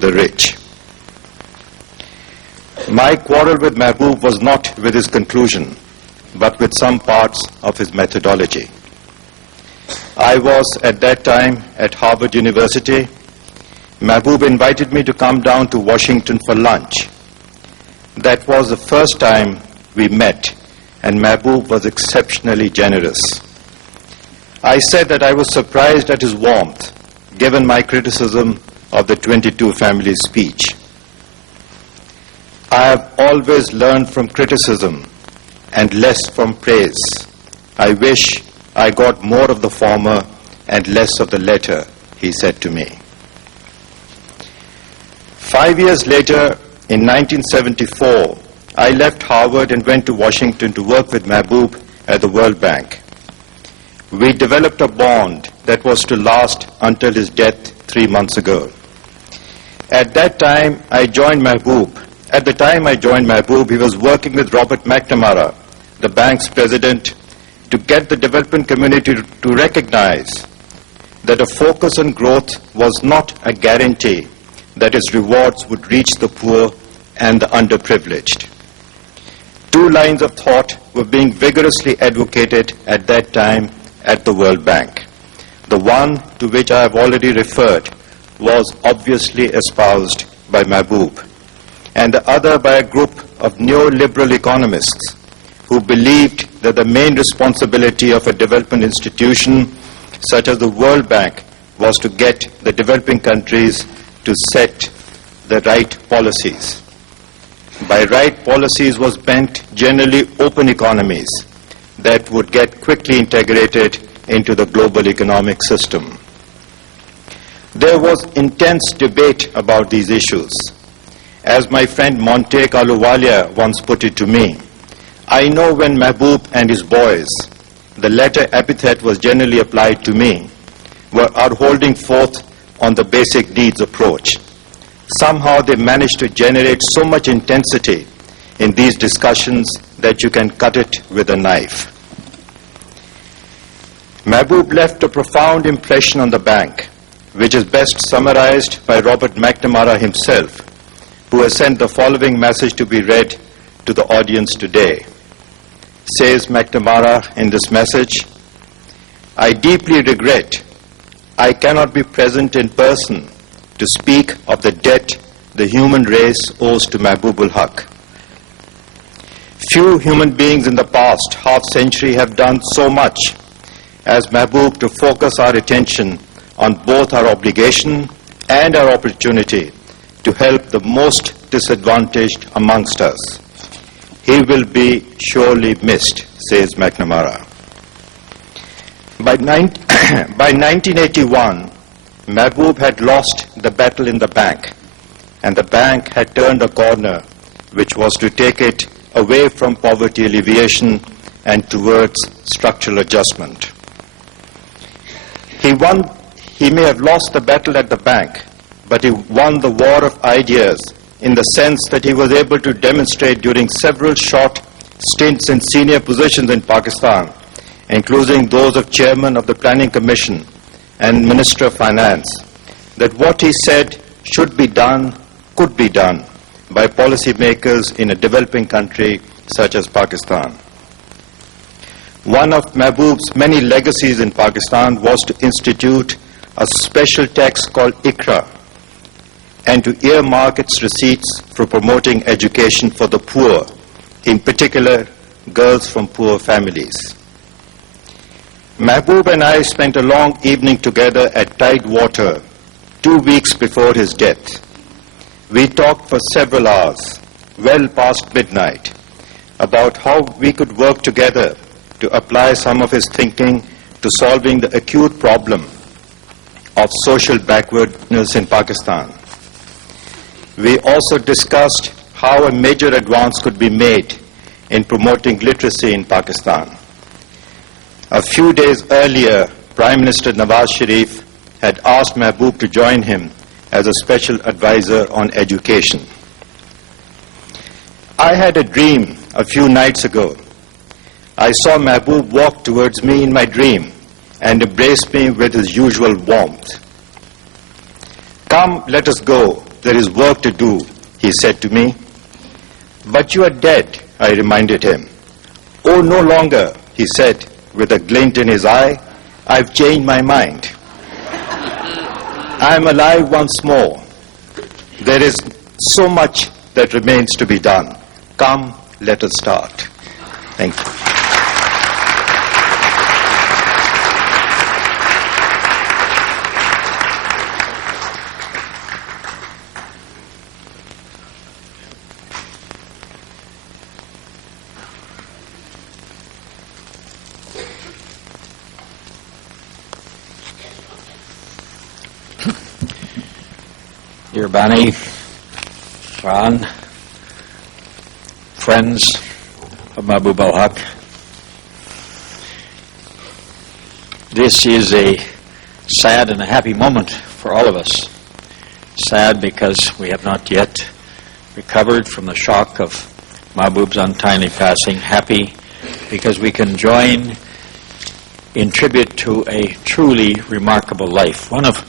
the rich. My quarrel with Mahbub was not with his conclusion, but with some parts of his methodology. I was at that time at Harvard University. Mahbub invited me to come down to Washington for lunch. That was the first time we met, and Mahbub was exceptionally generous. I said that I was surprised at his warmth, given my criticism of the 22 Families speech. I have always learned from criticism and less from praise. I wish I got more of the former and less of the latter, he said to me. 5 years later, in 1974, I left Harvard and went to Washington to work with Mahbub at the World Bank. We developed a bond that was to last until his death 3 months ago. At that time, I joined Mahbub. At the time I joined Mahbub, he was working with Robert McNamara, the bank's president, to get the development community to recognize that a focus on growth was not a guarantee that its rewards would reach the poor and the underprivileged. Two lines of thought were being vigorously advocated at that time at the World Bank. The one to which I have already referred was obviously espoused by Mahbub, and the other by a group of neoliberal economists who believed that the main responsibility of a development institution such as the World Bank was to get the developing countries to set the right policies. By right policies was meant generally open economies that would get quickly integrated into the global economic system. There was intense debate about these issues. As my friend Monte Ahluwalia once put it to me, I know when Mahbub and his boys, the latter epithet was generally applied to me, are holding forth on the basic needs approach. Somehow they managed to generate so much intensity in these discussions that you can cut it with a knife. Mahbub left a profound impression on the bank, which is best summarized by Robert McNamara himself, who has sent the following message to be read to the audience today. Says McNamara in this message, I deeply regret I cannot be present in person to speak of the debt the human race owes to Mahbub Haq. Few human beings in the past half-century have done so much as Mahbub to focus our attention on both our obligation and our opportunity to help the most disadvantaged amongst us. He will be surely missed, says McNamara. By 1981, Mahbub had lost the battle in the bank, and the bank had turned a corner which was to take it away from poverty alleviation and towards structural adjustment. He may have lost the battle at the bank, but he won the war of ideas in the sense that he was able to demonstrate during several short stints in senior positions in Pakistan, including those of chairman of the Planning Commission and Minister of Finance, that what he said should be done, could be done by policymakers in a developing country such as Pakistan. One of Mahbub's many legacies in Pakistan was to institute a special tax called ICRA and to earmark its receipts for promoting education for the poor, in particular girls from poor families. Mahbub and I spent a long evening together at Tidewater 2 weeks before his death. We talked for several hours, well past midnight, about how we could work together to apply some of his thinking to solving the acute problem of social backwardness in Pakistan. We also discussed how a major advance could be made in promoting literacy in Pakistan. A few days earlier, Prime Minister Nawaz Sharif had asked Mahbub to join him as a special advisor on education. I had a dream a few nights ago. I saw Mahbub walk towards me in my dream and embraced me with his usual warmth. Come, let us go, there is work to do, he said to me. But you are dead, I reminded him. Oh, no longer, he said, with a glint in his eye. I've changed my mind. I am alive once more. There is so much that remains to be done. Come, let us start. Thank you. Dear Bani, Ran, friends of Mahbub al-Haq, this is a sad and a happy moment for all of us. Sad because we have not yet recovered from the shock of Mahbub's untimely passing. Happy because we can join in tribute to a truly remarkable life, one of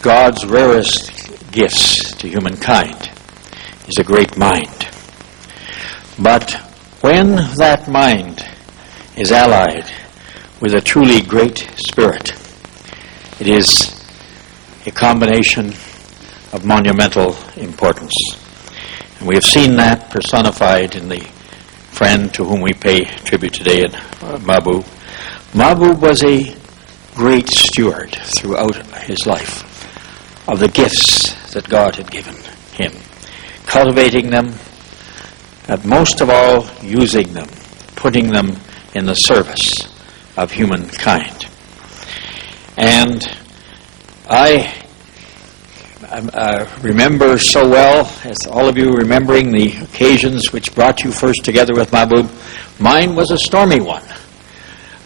God's rarest gifts to humankind is a great mind. But when that mind is allied with a truly great spirit, it is a combination of monumental importance. And we have seen that personified in the friend to whom we pay tribute today, Mahbub. Mahbub was a great steward throughout his life of the gifts that God had given him, cultivating them, and most of all, using them, putting them in the service of humankind. And I remember so well, as all of you remembering the occasions which brought you first together with Mahbub, mine was a stormy one.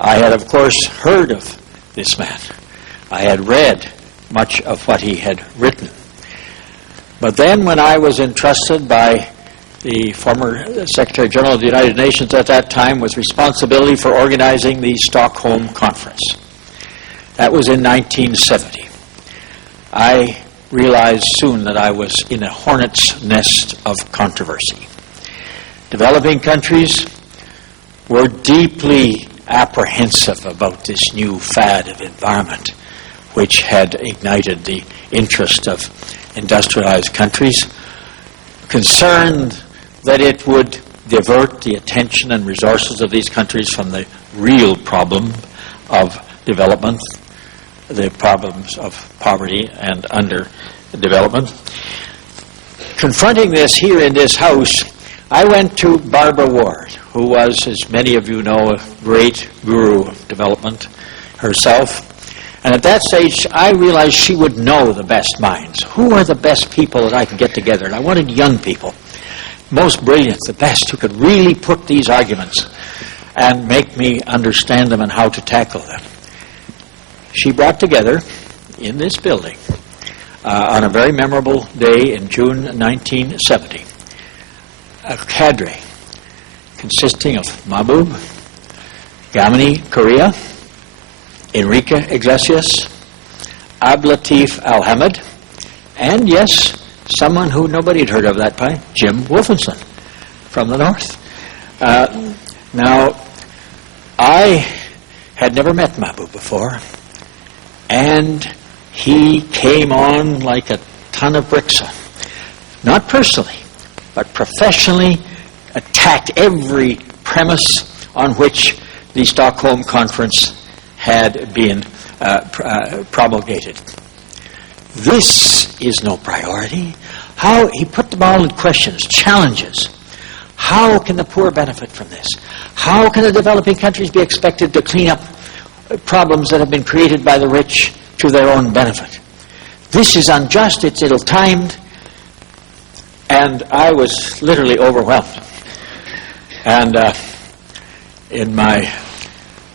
I had, of course, heard of this man. I had read much of what he had written. But then when I was entrusted by the former Secretary General of the United Nations at that time with responsibility for organizing the Stockholm Conference, that was in 1970, I realized soon that I was in a hornet's nest of controversy. Developing countries were deeply apprehensive about this new fad of environment which had ignited the interest of industrialized countries, concerned that it would divert the attention and resources of these countries from the real problem of development, the problems of poverty and underdevelopment. Confronting this here in this house, I went to Barbara Ward, who was, as many of you know, a great guru of development herself. And at that stage, I realized she would know the best minds. Who are the best people that I can get together? And I wanted young people, most brilliant, the best, who could really put these arguments and make me understand them and how to tackle them. She brought together, in this building, on a very memorable day in June 1970, a cadre consisting of Mahbub, Gamini Korea, Enrique Iglesias, Ablatif Al-Hamid, and yes, someone who nobody had heard of that time, Jim Wolfenson from the north. Now, I had never met Mahbub before, and he came on like a ton of bricks. Not personally, but professionally attacked every premise on which the Stockholm Conference had been promulgated. This is no priority. How he put them all in questions, challenges. How can the poor benefit from this? How can the developing countries be expected to clean up problems that have been created by the rich to their own benefit? This is unjust, it's ill-timed, and I was literally overwhelmed. And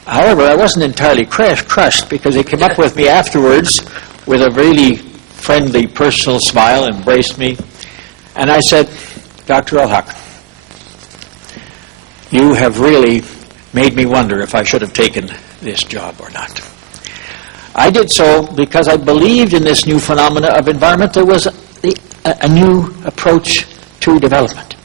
however, I wasn't entirely crushed, because he came up with me afterwards with a really friendly, personal smile, embraced me, and I said, Dr. Haq, you have really made me wonder if I should have taken this job or not. I did so because I believed in this new phenomena of environment. There was a new approach to development,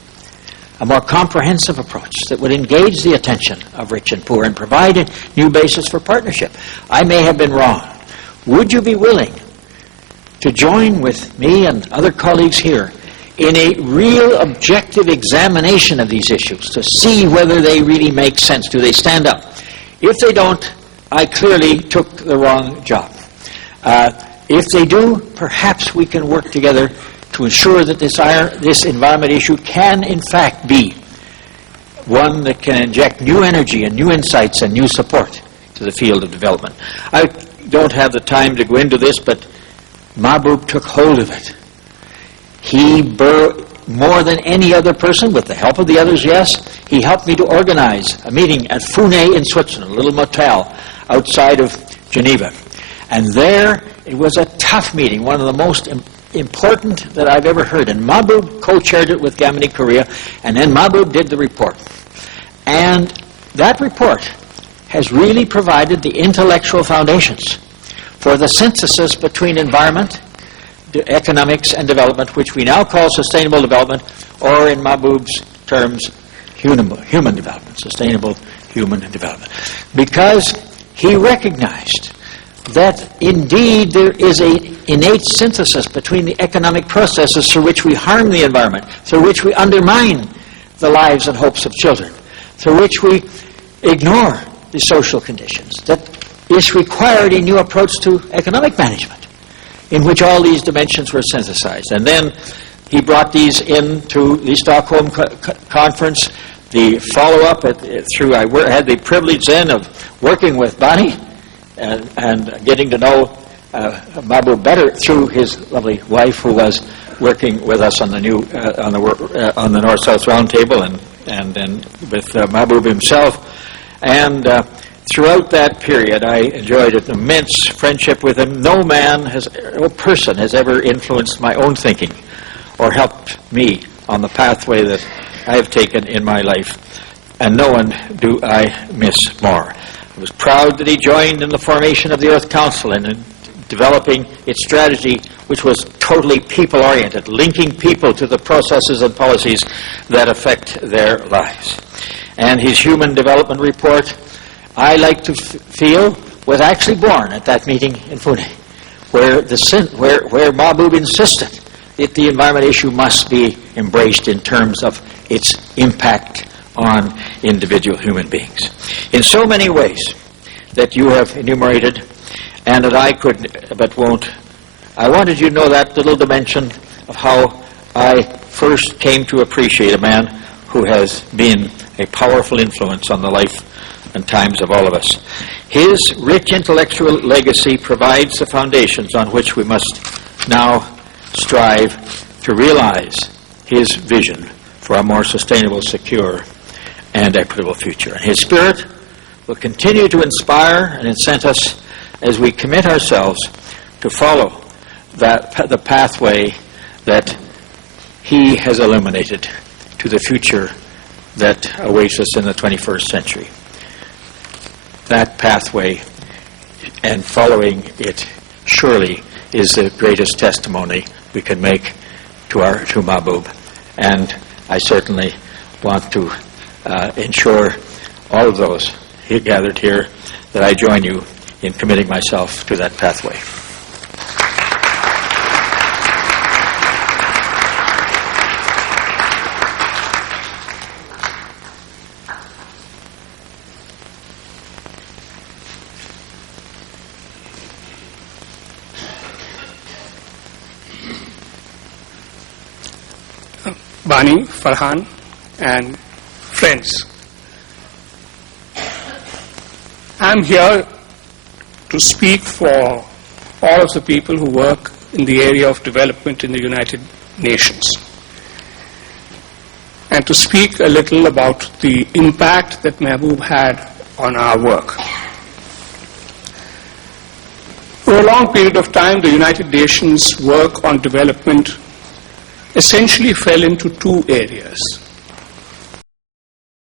a more comprehensive approach that would engage the attention of rich and poor and provide a new basis for partnership. I may have been wrong. Would you be willing to join with me and other colleagues here in a real objective examination of these issues to see whether they really make sense? Do they stand up? If they don't, I clearly took the wrong job. If they do, perhaps we can work together to ensure that this environment issue can, in fact, be one that can inject new energy and new insights and new support to the field of development. I don't have the time to go into this, but Mahbub took hold of it. He, more than any other person, with the help of the others, yes, he helped me to organize a meeting at Fune in Switzerland, a little motel outside of Geneva. And there, it was a tough meeting, one of the most important that I've ever heard. And Mahbub co-chaired it with Gamini Korea, and then Mahbub did the report. And that report has really provided the intellectual foundations for the synthesis between environment, economics, and development, which we now call sustainable development, or in Mahbub's terms, human development, sustainable human development. Because he recognized that indeed there is an innate synthesis between the economic processes through which we harm the environment, through which we undermine the lives and hopes of children, through which we ignore the social conditions, that is required a new approach to economic management, in which all these dimensions were synthesized. And then he brought these into the Stockholm conference, the follow-up I had the privilege then of working with Bani and getting to know Mahbub better through his lovely wife, who was working with us on the new on the North-South Roundtable, and then with Mahbub himself. And throughout that period, I enjoyed an immense friendship with him. No person has ever influenced my own thinking or helped me on the pathway that I have taken in my life, and no one do I miss more. I was proud that he joined in the formation of the Earth Council and in developing its strategy, which was totally people-oriented, linking people to the processes and policies that affect their lives. And his Human Development Report, I like to feel, was actually born at that meeting in Pune, where Mahbub insisted that the environment issue must be embraced in terms of its impact on individual human beings. In so many ways that you have enumerated, and that I could but won't, I wanted you to know that little dimension of how I first came to appreciate a man who has been a powerful influence on the life and times of all of us. His rich intellectual legacy provides the foundations on which we must now strive to realize his vision for a more sustainable, secure, and equitable future. And his spirit will continue to inspire and incent us as we commit ourselves to follow the pathway that he has illuminated to the future that awaits us in the 21st century. That pathway, and following it, surely is the greatest testimony we can make to Mahbub. And I certainly want to ensure all of those gathered here that I join you in committing myself to that pathway. Bani, Farhan, and friends. I'm here to speak for all of the people who work in the area of development in the United Nations, and to speak a little about the impact that Mahbub had on our work. For a long period of time, the United Nations work on development essentially fell into two areas.